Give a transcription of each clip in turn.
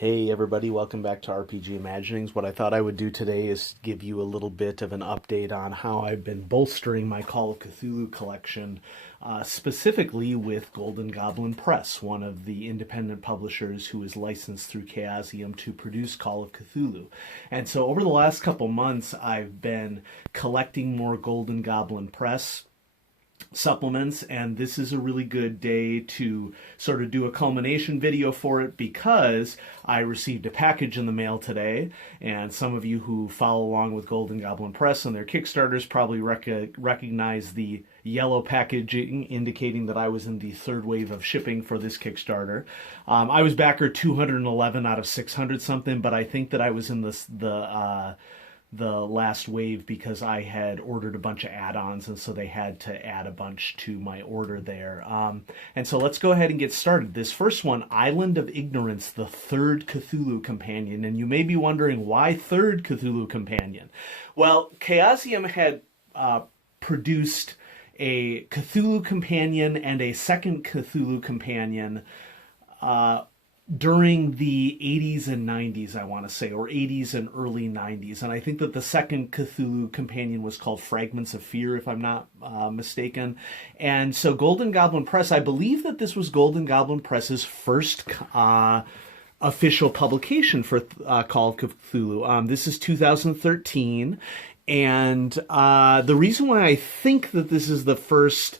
Hey everybody, welcome back to RPG Imaginings. What I thought I would do today is give you a little bit of an update on how I've been bolstering my Call of Cthulhu collection, specifically with Golden Goblin Press, one of the independent publishers who is licensed through Chaosium to produce Call of Cthulhu. And so over the last couple months, I've been collecting more Golden Goblin Press supplements, and this is a really good day to sort of do a culmination video for it because I received a package in the mail today, and some of you who follow along with Golden Goblin Press and their Kickstarters probably recognize the yellow packaging indicating that I was in the third wave of shipping for this Kickstarter. I was backer 211 out of 600 something, but I think that I was in the last wave because I had ordered a bunch of add-ons, and so they had to add a bunch to my order there. And so let's go ahead and get started. This first one, Island of Ignorance, the third Cthulhu companion. And you may be wondering, why third Cthulhu companion? Well, Chaosium had produced a Cthulhu companion and a second Cthulhu companion during the 80s and 90s, I want to say, or 80s and early 90s. And I think that the second Cthulhu companion was called Fragments of Fear, if I'm not mistaken. And so Golden Goblin Press, I believe that this was Golden Goblin Press's first official publication for Call of Cthulhu. This is 2013. And the reason why I think that this is the first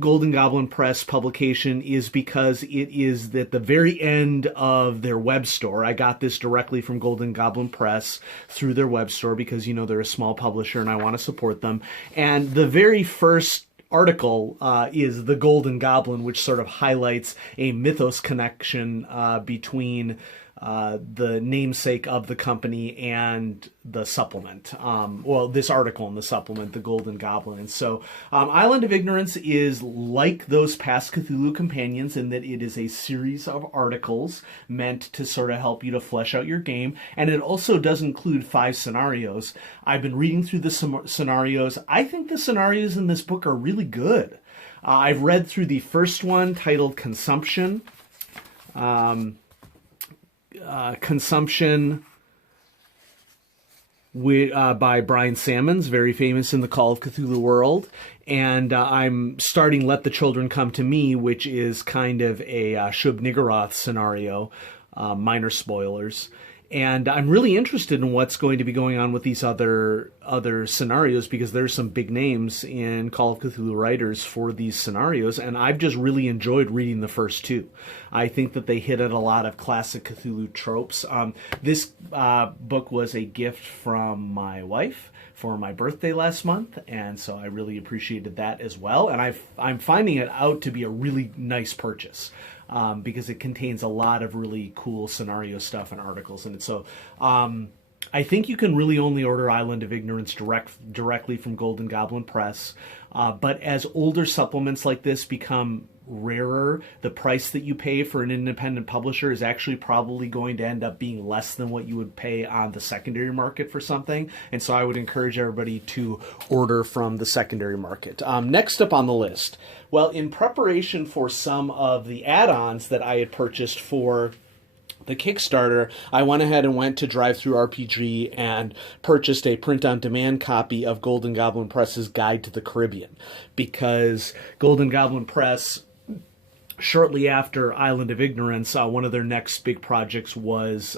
Golden Goblin Press publication is because it is at the very end of their web store. I got this directly from Golden Goblin Press through their web store because, you know, they're a small publisher and I want to support them. And the very first article is The Golden Goblin, which sort of highlights a mythos connection between the namesake of the company and the supplement. Well, this article in the supplement, The Golden Goblin. And so Island of Ignorance is like those past Cthulhu companions in that it is a series of articles meant to sort of help you to flesh out your game. And it also does include 5 scenarios. I've been reading through the scenarios. I think the scenarios in this book are really good. I've read through the first one titled Consumption. Consumption by Brian Sammons, very famous in the Call of Cthulhu world. And I'm starting Let the Children Come to Me, which is kind of a Shub-Niggurath scenario, minor spoilers. And I'm really interested in what's going to be going on with these other scenarios because there's some big names in Call of Cthulhu writers for these scenarios, and I've just really enjoyed reading the first 2. I think that they hit at a lot of classic Cthulhu tropes. This book was a gift from my wife for my birthday last month, and so I really appreciated that as well. And I'm finding it out to be a really nice purchase. Because it contains a lot of really cool scenario stuff and articles in it. So I think you can really only order Island of Ignorance directly from Golden Goblin Press. But as older supplements like this become rarer, the price that you pay for an independent publisher is actually probably going to end up being less than what you would pay on the secondary market for something. And so I would encourage everybody to order from the secondary market. Next up on the list, well, in preparation for some of the add-ons that I had purchased for the Kickstarter, I went ahead and went to DriveThruRPG and purchased a print-on-demand copy of Golden Goblin Press's Guide to the Caribbean, because Golden Goblin Press, shortly after Island of Ignorance, one of their next big projects was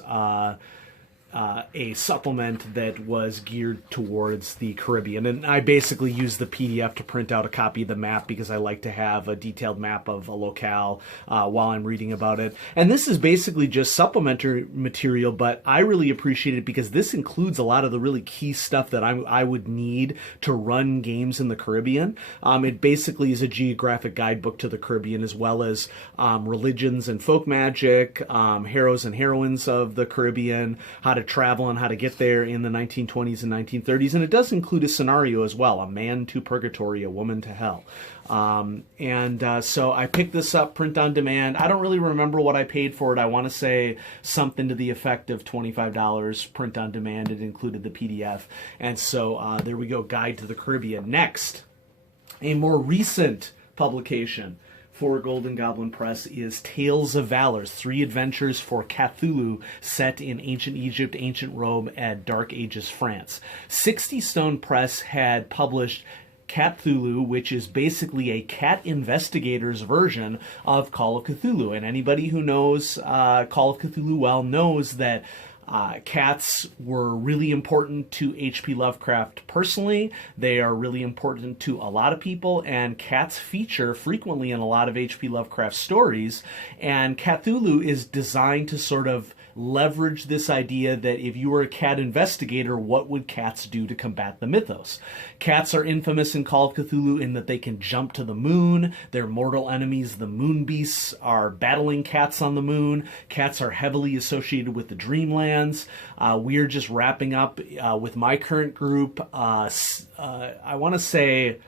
a supplement that was geared towards the Caribbean. And I basically used the PDF to print out a copy of the map because I like to have a detailed map of a locale while I'm reading about it. And this is basically just supplementary material, but I really appreciate it because this includes a lot of the really key stuff that I would need to run games in the Caribbean. It basically is a geographic guidebook to the Caribbean, as well as religions and folk magic, heroes and heroines of the Caribbean, how to travel and how to get there in the 1920s and 1930s. And it does include a scenario as well, a man to purgatory, a woman to hell. So I picked this up print on demand. I don't really remember what I paid for it. I want to say something to the effect of $25 print on demand. It included the PDF. And so there we go, Guide to the Caribbean. Next, a more recent publication for Golden Goblin Press is Tales of Valor, 3 adventures for Cthulhu set in ancient Egypt, ancient Rome, and Dark Ages France. 60 Stone Press had published Cthulhu, which is basically a cat investigator's version of Call of Cthulhu. And anybody who knows Call of Cthulhu well knows that cats were really important to H.P. Lovecraft personally. They are really important to a lot of people, and cats feature frequently in a lot of H.P. Lovecraft stories. And Cthulhu is designed to sort of leverage this idea that if you were a cat investigator, what would cats do to combat the mythos? Cats are infamous in Call of Cthulhu in that they can jump to the moon. Their mortal enemies, the moon beasts, are battling cats on the moon. Cats are heavily associated with the Dreamlands. We're just wrapping up with my current group, I want to say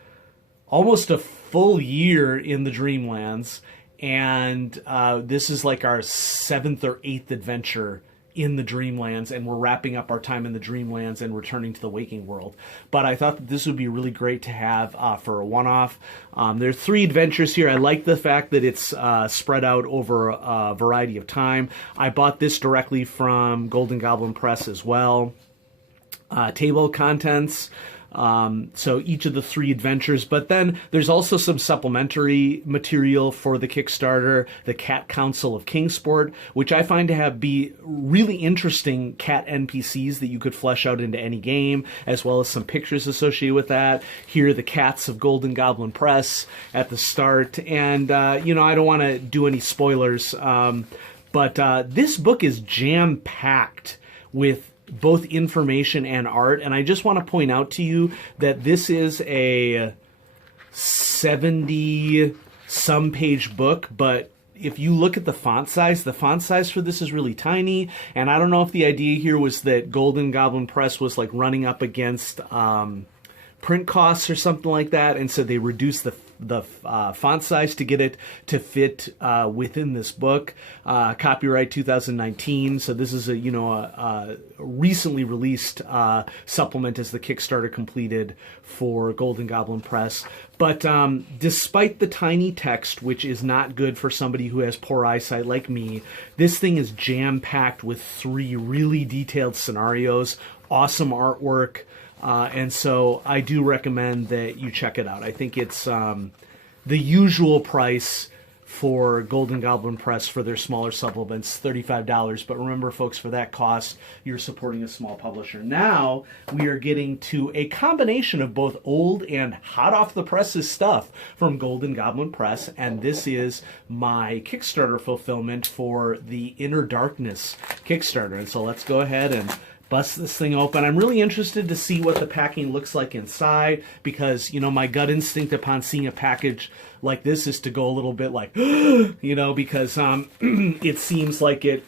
almost a full year in the Dreamlands. And this is like our 7th or 8th adventure in the Dreamlands, and we're wrapping up our time in the Dreamlands and returning to the waking world. But I thought that this would be really great to have for a one-off. There are 3 adventures here. I like the fact that it's spread out over a variety of time. I bought this directly from Golden Goblin Press as well. Table of contents. So each of the 3 adventures, but then there's also some supplementary material for the Kickstarter, the Cat Council of Kingsport, which I find to be really interesting cat NPCs that you could flesh out into any game, as well as some pictures associated with that. Here are the cats of Golden Goblin Press at the start, and I don't want to do any spoilers, but this book is jam-packed with both information and art, and I just want to point out to you that this is a 70-some page book, but if you look at the font size for this is really tiny, and I don't know if the idea here was that Golden Goblin Press was like running up against print costs or something like that, and so they reduced the font size to get it to fit within this book. Copyright 2019, so this is a recently released supplement as the Kickstarter completed for Golden Goblin Press. But despite the tiny text, which is not good for somebody who has poor eyesight like me, this thing is jam-packed with 3 really detailed scenarios, awesome artwork, and so I do recommend that you check it out. I think it's the usual price for Golden Goblin Press for their smaller supplements, $35. But remember, folks, for that cost, you're supporting a small publisher. Now, we are getting to a combination of both old and hot off the presses stuff from Golden Goblin Press, and this is my Kickstarter fulfillment for the Inner Darkness Kickstarter. And so let's go ahead and bust this thing open. I'm really interested to see what the packing looks like inside, because, my gut instinct upon seeing a package like this is to go a little bit like, because it seems like it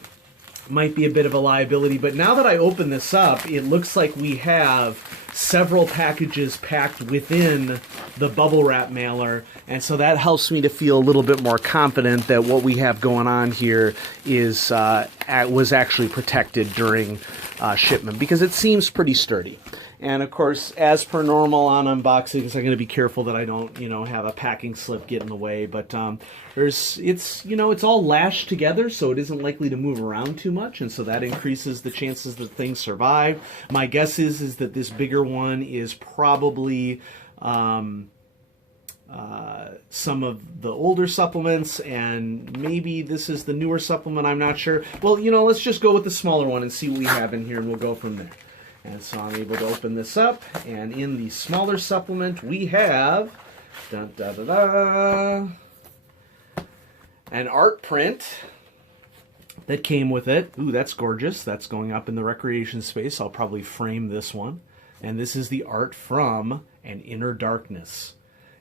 might be a bit of a liability. But now that I open this up, it looks like we have several packages packed within the bubble wrap mailer, and so that helps me to feel a little bit more confident that what we have going on here is was actually protected during shipment, because it seems pretty sturdy. And of course, as per normal on unboxings, I'm going to be careful that I don't, have a packing slip get in the way. But it's all lashed together, so it isn't likely to move around too much, and so that increases the chances that things survive. My guess is that this bigger one is probably some of the older supplements, and maybe this is the newer supplement. I'm not sure. Well, let's just go with the smaller one and see what we have in here, and we'll go from there. And so I'm able to open this up, and in the smaller supplement we have an art print that came with it. Ooh, that's gorgeous. That's going up in the recreation space. I'll probably frame this one. And this is the art from An Inner Darkness.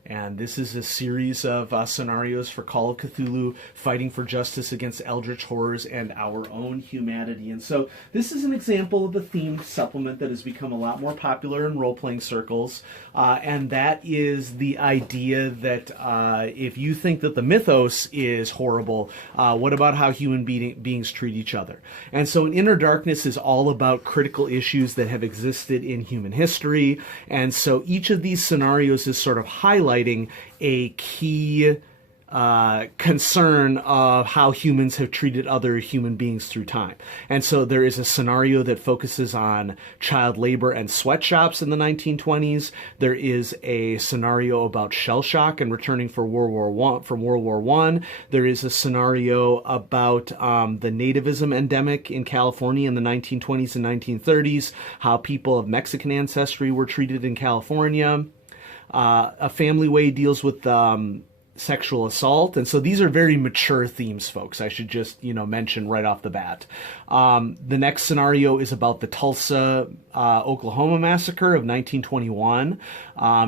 And this is a series of scenarios for Call of Cthulhu, fighting for justice against eldritch horrors and our own humanity. And so this is an example of a themed supplement that has become a lot more popular in role-playing circles. And that is the idea that if you think that the mythos is horrible, what about how human beings treat each other? And so An Inner Darkness is all about critical issues that have existed in human history. And so each of these scenarios is sort of highlighting a key concern of how humans have treated other human beings through time. And so there is a scenario that focuses on child labor and sweatshops in the 1920s. There is a scenario about shell shock and returning from World War One. There is a scenario about the nativism endemic in California in the 1920s and 1930s, how people of Mexican ancestry were treated in California. A Family Way deals with sexual assault. And so these are very mature themes, folks. I should just, mention right off the bat. The next scenario is about the Tulsa, Oklahoma massacre of 1921,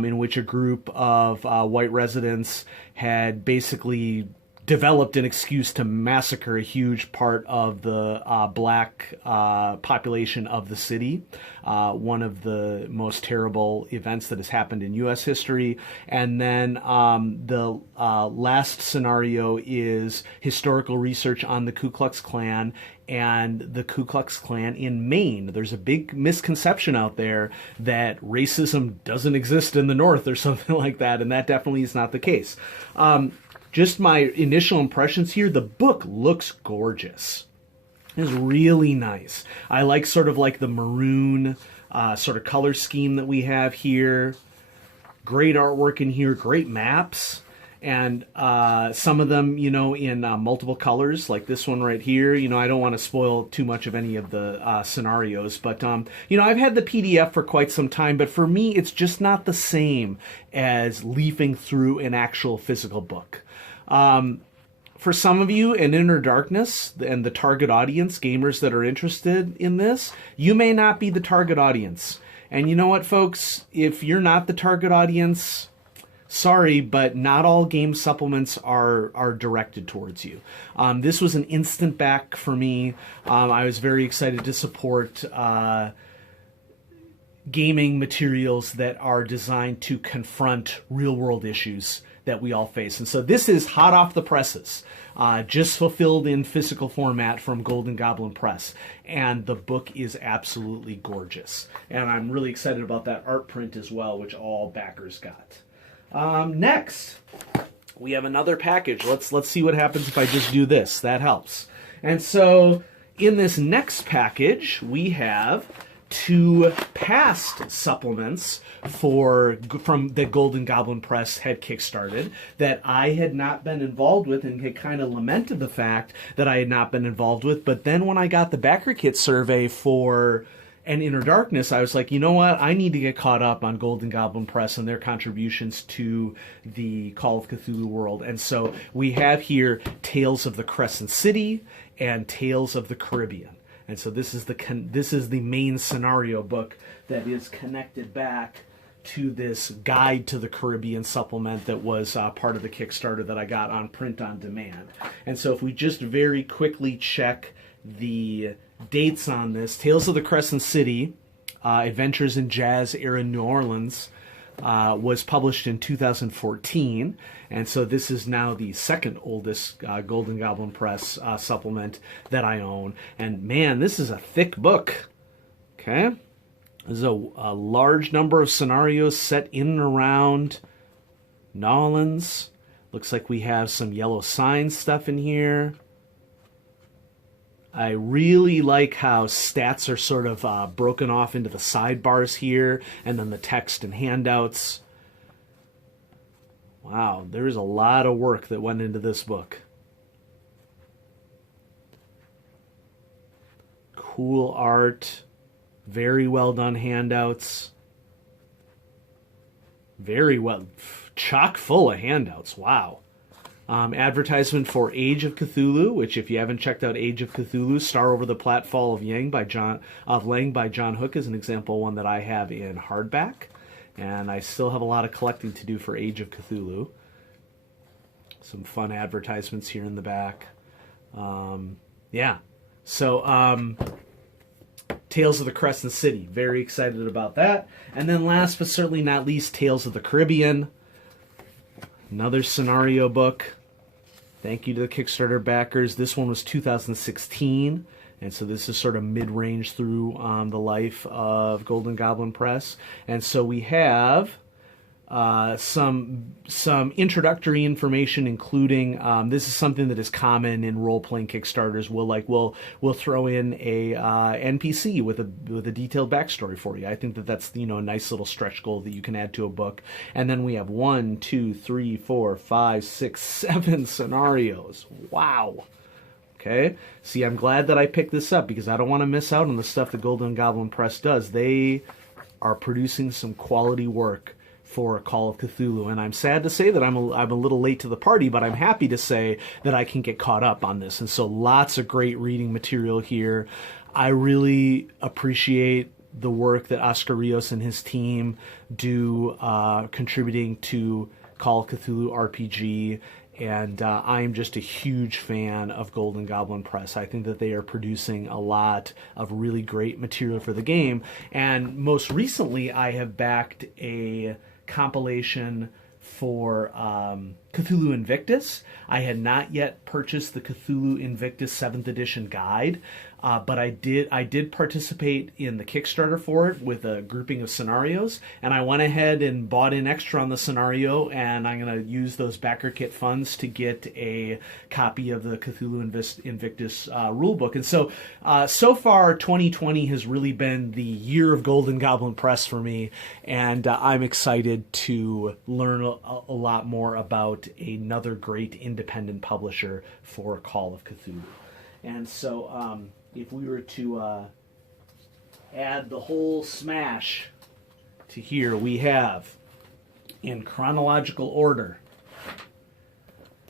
in which a group of white residents had basically developed an excuse to massacre a huge part of the black population of the city. One of the most terrible events that has happened in U.S. history. And then the last scenario is historical research on the Ku Klux Klan and the Ku Klux Klan in Maine. There's a big misconception out there that racism doesn't exist in the North or something like that, and that definitely is not the case. Just my initial impressions here, the book looks gorgeous. It's really nice. I like sort of like the maroon sort of color scheme that we have here. Great artwork in here, great maps. And some of them, in multiple colors, like this one right here. I don't want to spoil too much of any of the scenarios, but, I've had the PDF for quite some time, but for me, it's just not the same as leafing through an actual physical book. For some of you, in Inner Darkness and the target audience, gamers that are interested in this, you may not be the target audience. And you know what, folks? If you're not the target audience, sorry, but not all game supplements are directed towards you. This was an instant back for me. I was very excited to support gaming materials that are designed to confront real-world issues that we all face. And so this is hot off the presses, just fulfilled in physical format from Golden Goblin Press. And the book is absolutely gorgeous. And I'm really excited about that art print as well, which all backers got. Next, we have another package. Let's see what happens if I just do this. That helps. And so in this next package, we have 2 past supplements from the Golden Goblin Press had kickstarted that I had not been involved with and had kind of lamented the fact that I had not been involved with. But then when I got the backer kit survey for an Inner Darkness, I was like, you know what? I need to get caught up on Golden Goblin Press and their contributions to the Call of Cthulhu world. And so we have here Tales of the Crescent City and Tales of the Caribbean. And so this is the main scenario book that is connected back to this Guide to the Caribbean supplement that was part of the Kickstarter that I got on print on demand. And so if we just very quickly check the dates on this, Tales of the Crescent City, Adventures in Jazz Era New Orleans, was published in 2014, and so this is now the second oldest Golden Goblin Press supplement that I own. And man, this is a thick book. Okay, there's a large number of scenarios set in and around New Orleans. Looks like we have some Yellow Sign stuff in here. I really like how stats are sort of broken off into the sidebars here, and then the text and handouts. Wow, there's a lot of work that went into this book. Cool art, very well done handouts. Very well, chock full of handouts, wow. Advertisement for Age of Cthulhu, which if you haven't checked out Age of Cthulhu, Star Over the Platfall of Lang by John Hook is an example one that I have in hardback. And I still have a lot of collecting to do for Age of Cthulhu. Some fun advertisements here in the back. Yeah. So, Tales of the Crescent City. Very excited about that. And then last but certainly not least, Tales of the Caribbean. Another scenario book. Thank you to the Kickstarter backers. This one was 2016, and so this is sort of mid-range through the life of Golden Goblin Press. And so we have some introductory information, including this is something that is common in role playing Kickstarters. We'll throw in a NPC with a detailed backstory for you. I think that's a nice little stretch goal that you can add to a book. And then we have 1, 2, 3, 4, 5, 6, 7 scenarios. Wow. Okay. See, I'm glad that I picked this up because I don't want to miss out on the stuff that Golden Goblin Press does. They are producing some quality work for Call of Cthulhu, and I'm sad to say that I'm a little late to the party, but I'm happy to say that I can get caught up on this. And so lots of great reading material here. I really appreciate the work that Oscar Rios and his team do contributing to Call of Cthulhu RPG. And I'm just a huge fan of Golden Goblin Press. I think that they are producing a lot of really great material for the game. And most recently, I have backed a compilation for Cthulhu Invictus. I had not yet purchased the Cthulhu Invictus 7th edition guide, but I did participate in the Kickstarter for it with a grouping of scenarios, and I went ahead and bought in extra on the scenario, and I'm going to use those backer kit funds to get a copy of the Cthulhu Invictus rulebook. And so far 2020 has really been the year of Golden Goblin Press for me, and I'm excited to learn a lot more about another great independent publisher for Call of Cthulhu. And so if we were to add the whole smash to here, we have, in chronological order,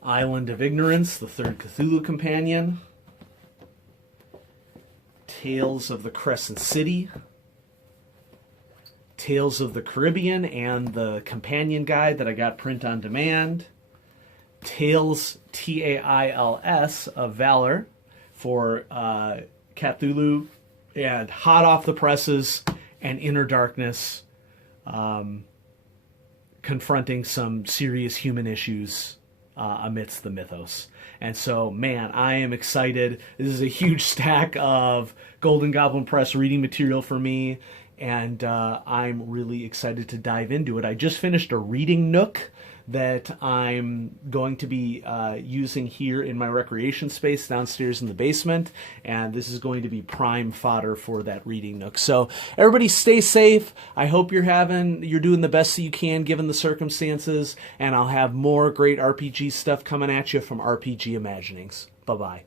Island of Ignorance, the third Cthulhu companion, Tales of the Crescent City, Tales of the Caribbean and the companion guide that I got print on demand, Tales, Tails, of Valor for Cthulhu, and hot off the presses, and Inner Darkness, confronting some serious human issues amidst the mythos. And so, man, I am excited. This is a huge stack of Golden Goblin Press reading material for me, and I'm really excited to dive into it. I just finished a reading nook that I'm going to be using here in my recreation space downstairs in the basement, and this is going to be prime fodder for that reading nook. So everybody stay safe. I hope you're doing the best that you can given the circumstances, and I'll have more great RPG stuff coming at you from RPG Imaginings. Bye-bye.